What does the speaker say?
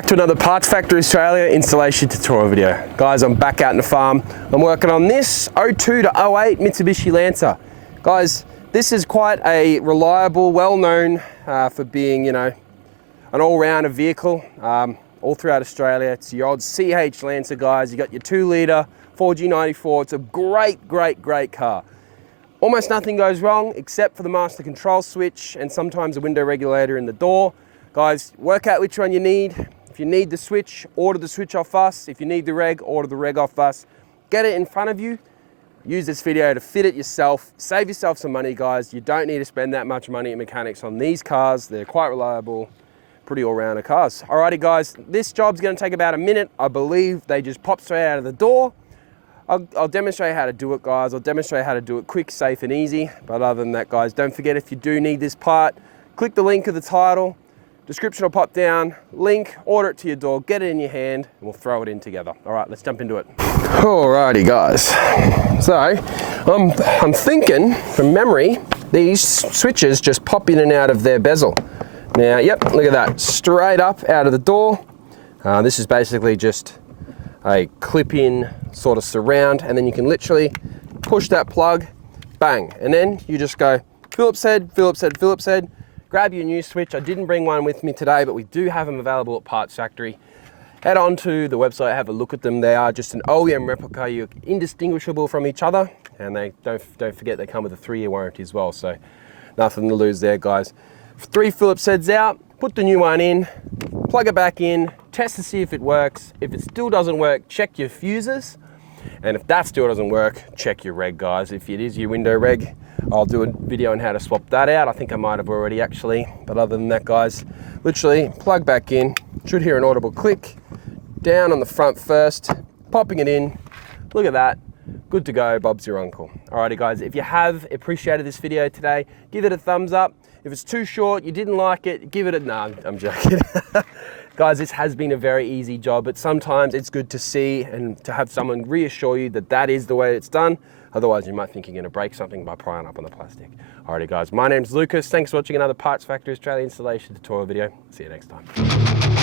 back to another Parts Factory Australia installation tutorial video. Guys, I'm back out in the farm. I'm working on this 02 to 08 Mitsubishi Lancer. Guys, this is quite a reliable, well-known for being, you know, an all-rounder vehicle all throughout Australia. It's your old CH Lancer, guys. You got your 2-litre 4G94. It's a great car. Almost nothing goes wrong except for the master control switch and sometimes a window regulator in the door. Guys, work out which one you need. If you need the switch, order the switch off us. If you need the reg, order the reg off us. Get it in front of you. Use this video to fit it yourself. Save yourself some money, guys. You don't need to spend that much money at mechanics on these cars. They're quite reliable, pretty all-rounder cars. Alrighty, guys, this job's gonna take about a minute. I believe they just pop straight out of the door. I'll demonstrate how to do it, guys. I'll demonstrate how to do it quick, safe, and easy. But other than that, guys, don't forget, if you do need this part, click the link of the title. Description will pop down, link, order it to your door, get it in your hand, and we'll throw it in together. All right, let's jump into it. Alrighty, guys. So, I'm thinking, from memory, these switches just pop in and out of their bezel. Now, yep, look at that, straight up out of the door. This is basically just a clip-in sort of surround, and then you can literally push that plug, bang, and then you just go Phillips head, Phillips head, Phillips head. Grab your new switch. I didn't bring one with me today, but we do have them available at Parts Factory. Head on to the website, have a look at them. They are just an OEM replica. You're indistinguishable from each other, and they don't forget they come with a 3-year warranty as well, so nothing to lose there, guys. 3 Phillips heads out, put the new one in, plug it back in, test to see if it works. If it still doesn't work, check your fuses, and if that still doesn't work, check your reg, guys. If it is your window reg, I'll do a video on how to swap that out. I think I might have already actually, but other than that, guys, literally plug back in, should hear an audible click, down on the front first, popping it in, look at that, good to go, Bob's your uncle. Alrighty, guys, if you have appreciated this video today, give it a thumbs up. If it's too short, you didn't like it, give it a, nah, I'm joking. Guys, this has been a very easy job, but sometimes it's good to see and to have someone reassure you that that is the way it's done. Otherwise, you might think you're going to break something by prying up on the plastic. Alrighty, guys, my name's Lucas. Thanks for watching another Parts Factory Australia installation tutorial video. See you next time.